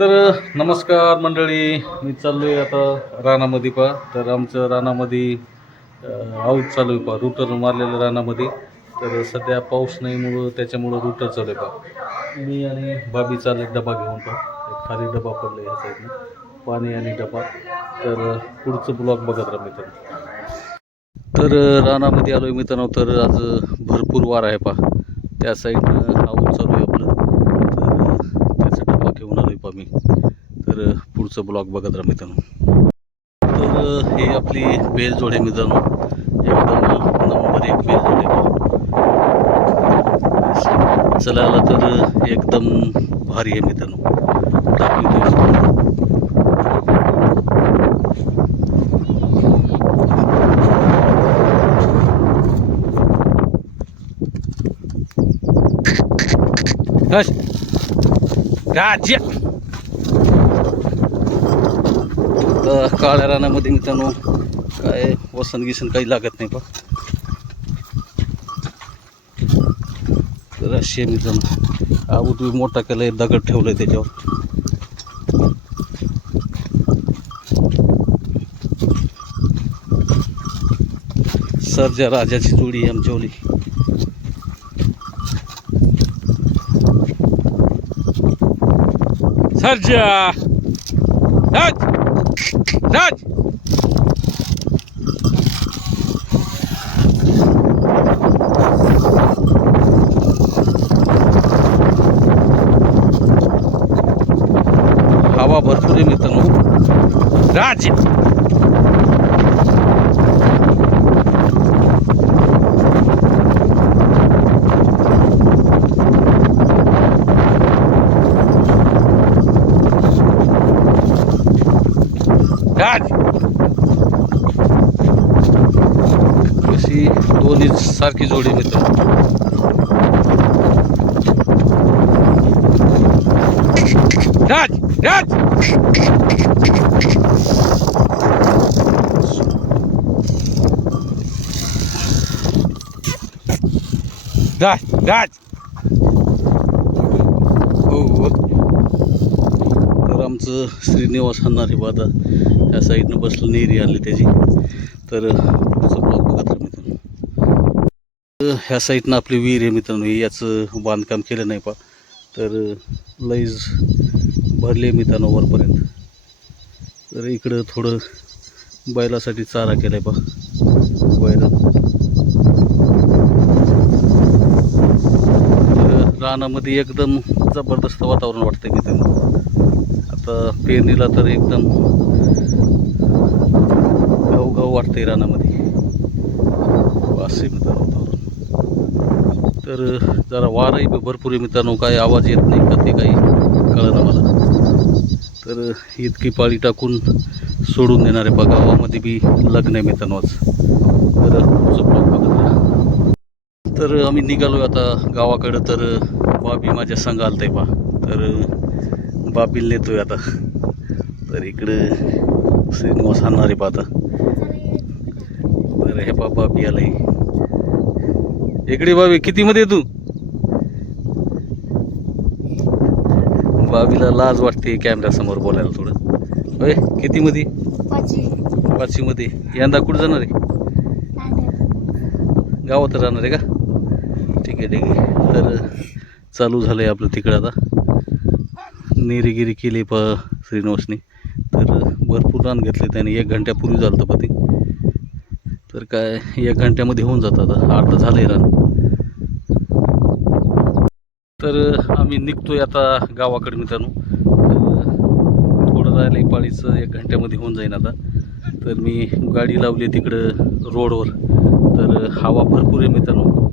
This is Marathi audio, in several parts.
तर नमस्कार मंडळी. मी चाललो आहे आता रानामध्ये पहा. तर आमचं रानामध्ये आऊट आऊत चालू आहे पहा. रुटर मारलेलं रानामध्ये. तर सध्या पाऊस नाहीमुळं त्याच्यामुळं रुटर चालू आहे पहा. मी आणि बाबी चालले डबा घेऊन पहा. एक खाली डबा पडला ह्या साईडनं पाणी आणि डबा. तर पुढचं ब्लॉग बघत राहा मित्रांनो. तर रानामध्ये आलो आहे मित्रांनो. तर आज भरपूर वार आहे पहा. त्या साईडनं आऊत चालू आहे. ठेवणार घेऊन आहे पामी तर पुढचं ब्लॉग बघत राहा मित्रांनो. तर हे आपली बेलजोड जोडे मित्रांनो एकदम नंबर एक बेलजोड. जोडे चलायला तर एकदम भारी आहे मित्रांनो. दाखवतो Guys. Gajah. तर काळ्या रानामध्ये मित्रांनो काय वसन गिसन काही लागत नाही पा तर अशी आहे मित्रांनो आबू तुम्ही मोठा केलाय दगड ठेवलाय त्याच्यावर. सर्ज राजाची जोडी आहे आमची ओली सरजा राज राज हवा भरपूर आहे मित्रांनो राज राज अशी दोन्ही सारखी जोडी मित्र राज राज! राज राज! हो हो. तर आमचं श्रीनिवास हन्नारी बादा ह्या साईडनं बसलं नेरी आली त्याची. तर पुढचं ब्लॉग बघत राहा मित्रांनो तर ह्या साईडनं आपली विहीर आहे मित्रांनो हे याचं बांधकाम केलं नाही पा. तर लईज भरले मित्रांनो वरपर्यंत. तर इकडं थोडं बैलासाठी चारा केलाय पा. बैल. तर रानामध्ये एकदम जबरदस्त वातावरण वाटतंय मित्रांनो. आता पेरणीला तर एकदम गाव गाव वाटतंय रानामध्ये. असे मित्रांनो वातावरण. तर जरा वारही भरपूर आहे मित्रांनो. काय आवाज येत नाही का ते काही कळलं मला. तर इतकी पाळी टाकून सोडून देणार आहे बा गावामध्ये बी लग्न आहे मित्रांनो आज. तर बघत तर आम्ही निघालो आता गावाकडं. तर बाबी माझ्या संघ आलताय बा. तर बाबील नेतोय आता. तर इकडं श्रीनिवास आणणार आहे बा आता. तर हे बा बाबी आहे इकडे बाबी कितीमध्ये आहे तू? बाबीला लाज वाटते कॅमेऱ्यासमोर बोलायला थोडं. होय कितीमध्ये? पाचवीमध्ये. यंदा कुठं जाणार आहे? गावात राहणार आहे का? ठीक आहे ठीक आहे. तर चालू झालं आहे आपलं तिकडं आता. नेरीगिरी केली प श्रीनिवासने. तर भरपूर रान घेतले त्याने एक घंट्यापूर्वी झालं होतं ते तर काय एक घंट्यामध्ये होऊन जातं आता. अर्ध झालं आहे रान तर आम्ही निघतोय आता गावाकडे मित्रांनो. थोडं राहिलं पाळीचं एक घंट्यामध्ये होऊन जाईन आता. तर मी गाडी लावली तिकडं रोडवर. तर हवा भरपूर आहे मित्रांनो.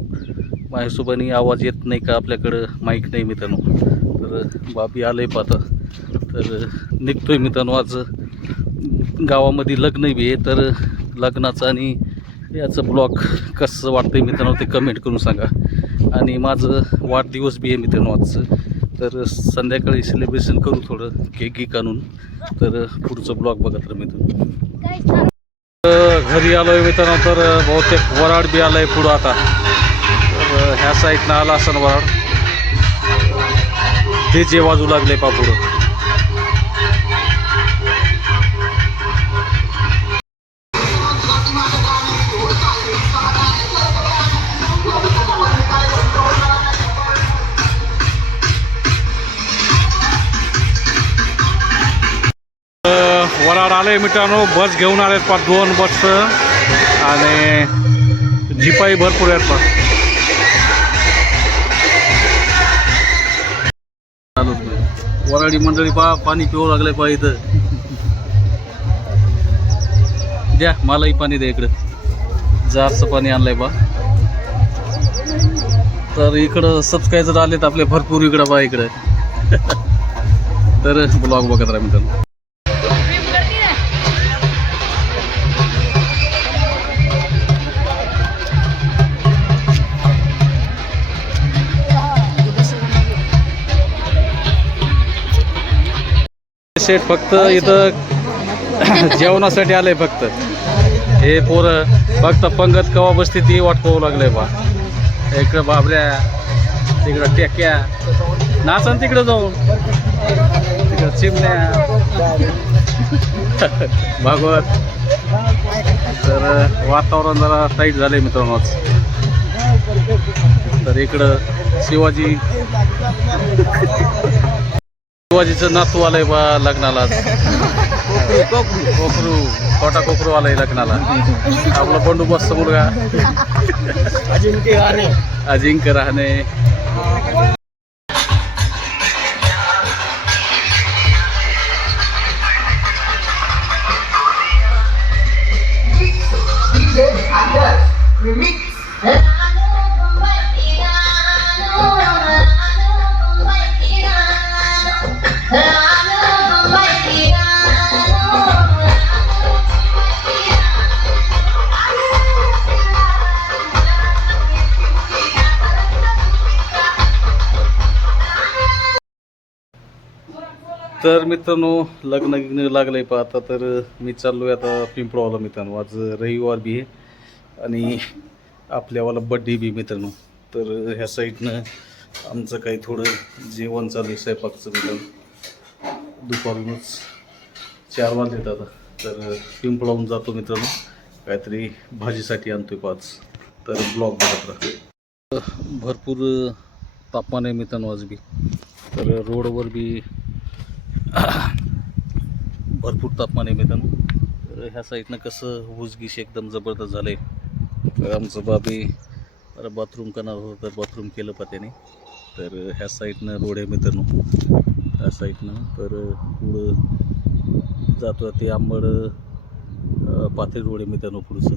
माझ्यासोबत आवाज येत नाही का आपल्याकडं? माईक नाही मित्रांनो. तर बाबी आलंय पाहता तर निघतोय मित्रांनो आज. गावामध्ये लग्न बी आहे तर लग्नाचं आणि याचं ब्लॉग कसं वाटतंय मित्रांनो ते कमेंट करून सांगा. आणि माझं वाढदिवस बी आहे मित्रांनो आजचं. तर संध्याकाळी सेलिब्रेशन करू थोडं केक गिक आणून तर पुढचं ब्लॉग बघत राहा मित्रांनो. तर घरी आलोय मित्रांनो तर बहुतेक वराड बी आलाय पुढं आता. तर ह्या साईडनं आला असं वराड. ते जे वाजू लागले पा पुढं. मित्रांनो बस घेऊन आले आहेत पाच दोन बस. आणि जिपाई भरपूर आहेत पाच वराडी मंडळी पा पाणी पिऊ लागले पा इथं. द्या मलाही पाणी द्या इकडं. जारचं पाणी आणलंय बा तर इकडं सबस्क्रायबर आलेत आपले भरपूर इकडं बा इकडं. तर ब्लॉग बघत राहा मित्रांनो. शेठ फक्त इथं जेवणासाठी आलंय फक्त. हे पोरं फक्त पंगत कवा बसते ती वाट पाहू लागलंय बा. इकडं बाबऱ्या तिकडं टेक्या. नाचन तिकडं जाऊन. तिकडं चिमण्या. भागवत. तर वातावरण जरा टाईट झालंय मित्रांनोच तर इकडं शिवाजी. शिवाजीचं नातू आलंय बा लग्नाला. कोकरू छोटा कोकरू आलाय लग्नाला. आपला बंडोबस्त मुलगा. अजिंक्य राहणे तर मित्रांनो लग्न गिग्न लागलंय पहा आता तर मी चाललोय आता पिंपळावाला मित्रांनो. आज रविवार बी आहे आणि आपल्यावाला बड्डे बी मित्रांनो. तर ह्या साईडनं आमचं काही थोडं जेवण चालू आहे स्वयंपाकचं मित्रांनो. दुपारूनच चार वाजलेत आता. तर पिंपळावून जातो मित्रांनो. काहीतरी भाजीसाठी आणतोय पाच तर ब्लॉग बघत राहा. भरपूर तापमान आहे मित्रांनो आज बी. तर रोडवर बी भरपूर तापमान आहे मित्रांनो. तर ह्या साईडनं कसं ऊसगीश एकदम जबरदस्त झालं आहे तर आमचं बाबी बाथरूम करणार होतं तर बाथरूम केलं पा त्याने. तर ह्या साईडनं रोड आहे मित्रांनो. ह्या साईडनं तर पुढं जातो ते आंबड अं, पाथरी रोड आहे मित्रांनो पुढचं.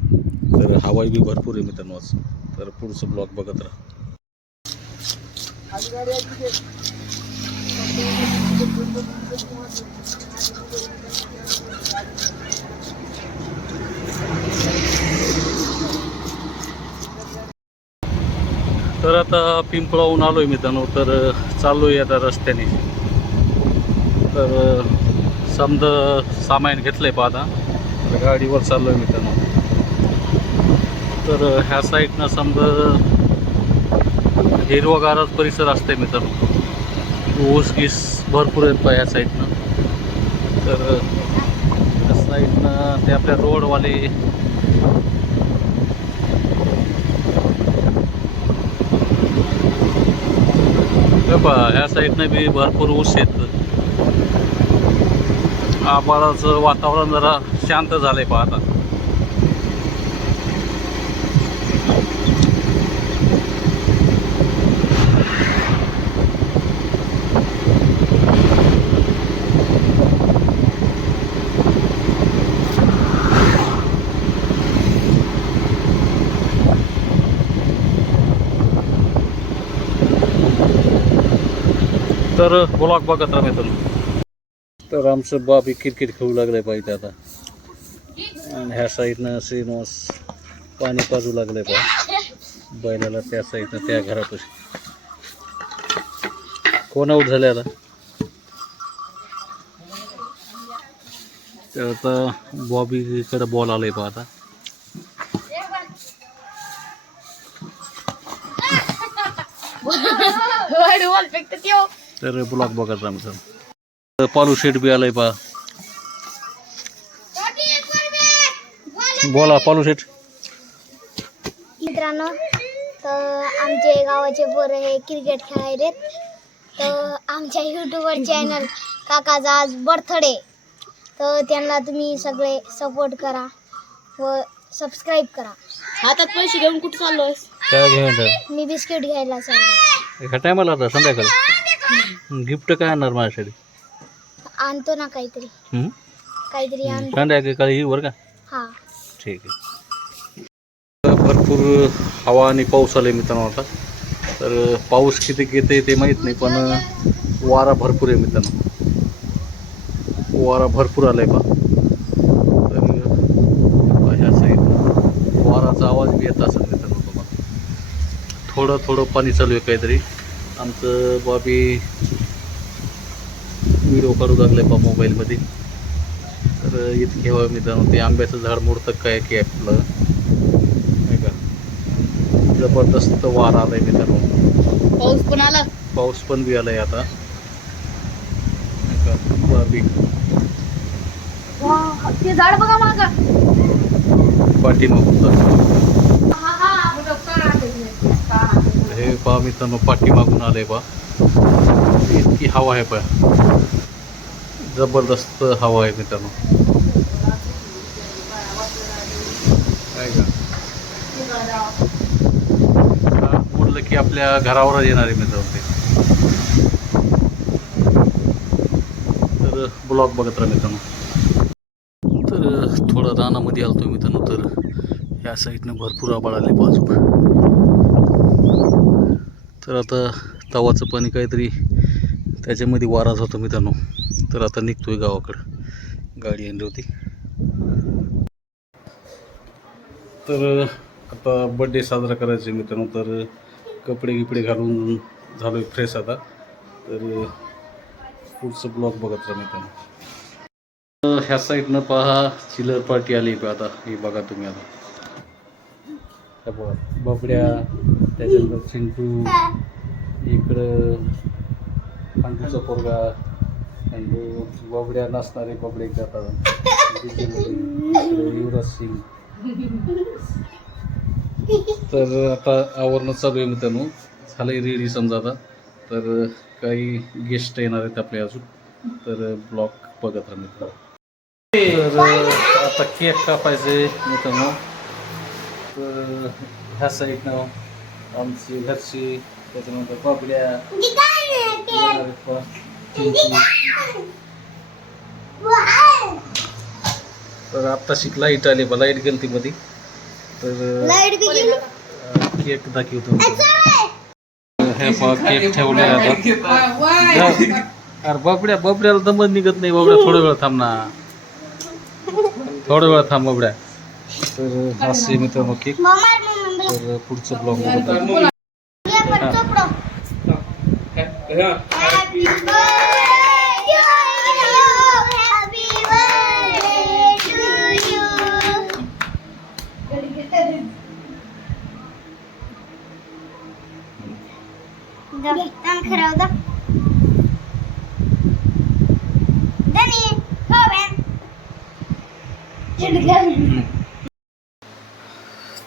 तर हवाई बी भरपूर आहे मित्रांनो आज. तर पुढचं ब्लॉक बघत राहा. तर आता पिंपळाहून आलोय मित्रांनो तर चाललोय आता रस्त्याने. तर समज सामान घेतलंय पाहता तर गाडीवर चाललोय मित्रांनो. तर ह्या साईडनं समजा हिरवगारच परिसर असते मित्रांनो. ऊस गीस भरपूर आहेत या साईडनं. तर त्या साईडनं ते आपल्या रोडवाले. पहा ह्या साईडनं बी भरपूर ऊस येतं आभाळाचं वातावरण जरा शांत झालंय पहा आता. तर ब्लॉग बघत राहा मित्रांनो तर आमचं बाबी क्रिकेट खेळू लागलंय पाहिजे आता आणि ह्या साईडनं श्रीनिवास पाणी पाजू लागलंय पा बैलाला त्या साईडनं त्या घरापाशी कोण आऊट झाले आता तर आता बॉबीकडे बॉल आलाय पा आता बॉल फेकते त्यो तर ब्लॉग बघत राहा मित्रांनो. पालू शेट बी आलाय पा बोला पालू शेट मित्रांनो तर आमचे गावाचे पोरं हे क्रिकेट खेळायलेत. तर आमच्या युट्यूबवर चॅनल काकाचा आज बर्थडे तर त्यांना तुम्ही सगळे सपोर्ट करा व सबस्क्राईब करा. हातात पैसे घेऊन कुठं चाललोयस? काय घेऊन मी बिस्किट घ्यायला चाललो एका टायमाला आता संध्याकाळी. गिफ्ट काय आणणार माझ्यासाठी? आणतो ना काहीतरी? काहीतरी आणतो. संध्याकाळी येऊ बरं का? हा. ठीक आहे. भरपूर हवा आणि पाऊस आला मित्रांनो आता. तर पाऊस किती येते ते माहीत नाही पण वारा भरपूर आहे मित्रांनो. वारा भरपूर पहा ह्या साईड वाराचा आवाज बी येत असेल मित्रांनो तुम्हाला. थोडं थोडं पाणी चालू आहे काहीतरी. आमचं बाबी व्हिडिओ काढू लागलाय बा मोबाईलमध्ये तर इतके हवा मित्रांनो ते आंब्याचं झाड मोडतं काय की आपलं. नाही का? जबरदस्त वारा आलाय मित्रांनो. पाऊस पण आला? पाऊस पण बी आलाय आता. नाही का? बाबी. ते झाड बघा मागा. पाठीमागून हे पहा मित्रांनो पाठीमागून आहे पहा इतकी हवा आहे पहा जबरदस्त हवा आहे मित्रांनो. काय का बोललं की आपल्या घरावरच येणार आहे मित्रांनो ते. तर ब्लॉग बघत राहा मित्रांनो. तर थोडं रानामध्ये आलतो मित्रांनो तर. ह्या साईडनं भरपूर आबाळ आले बाजू तर आता तवाचं पाणी काहीतरी त्याच्यामध्ये वाराच होतो मित्रांनो. तर आता निघतोय गावाकडं. गाडी आणली होती. तर आता बड्डे साजरा करायचे आहे मित्रांनो. तर कपडे गिपडे घालून झालो आहे फ्रेश आता. तर पुढचं ब्लॉग बघत राहा मित्रांनो. ह्या साईडनं पहा चिलर पार्टी आली आता. हे बघा तुम्ही आता. बघा बबड्या. त्याच्यानंतर चिंटू इकडं खांडूचा पोरगा पांडू बबड्या नसणारे बबडे जातात युवराज सिंग. तर आता आवरणं चालू आहे मित्रांनो. झालंय रेडी समजा आता. तर काही गेस्ट येणार आहेत आपले अजून. तर ब्लॉक बघत राहा मित्रांनो. तर आता केक कापायचे मित्रांनो. तर ह्या साईडनं आमची घरची त्याच्यानंतर पापड्या. तर आत्ताशी लाइट आली बा लाइट गेली ती मध्ये तर केक दाखवतो. हे पहा केक ठेवले आता. अरे बाबड्या बाबड्याला दमत निघत नाही बाबड्या थोडा वेळ थांब ना. थोडा वेळ थांब बाबड्या. तर हास्य मित्रांनो केक मामार मम्मी तर पुढचं ब्लॉग बघत राहा. या पण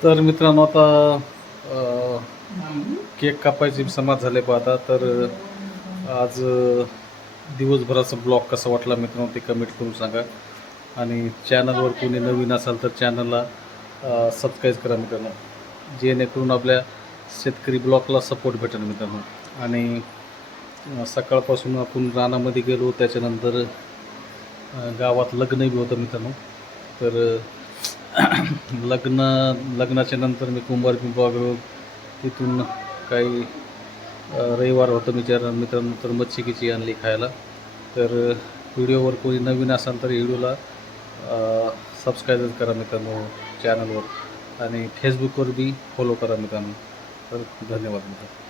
तर मित्रांनो आता केक कापायचे समाज झाले पाहता तर आज दिवसभराचा ब्लॉग कसा वाटला मित्रांनो ते कमेंट करून सांगा. आणि चॅनलवर कोणी नवीन असाल तर चॅनलला सबस्क्राईब करा मित्रांनो. जेणेकरून आपल्या शेतकरी ब्लॉकला सपोर्ट भेटेल मित्रांनो. आणि सकाळपासून आपण रानामध्ये गेलो त्याच्यानंतर गावात लग्न बी होतं मित्रांनो. तर लग्न लग्नाच्या नंतर मी कुंभार पिंपा तिथून काही रविवार होतं विचार मित्रांनो तर मच्छिकीची आणली खायला. तर व्हिडिओवर कोणी नवीन असाल तर व्हिडिओला सबस्क्राईब करा मित्रांनो चॅनलवर आणि फेसबुकवर बी फॉलो करा मित्रांनो. तर धन्यवाद मित्रांनो.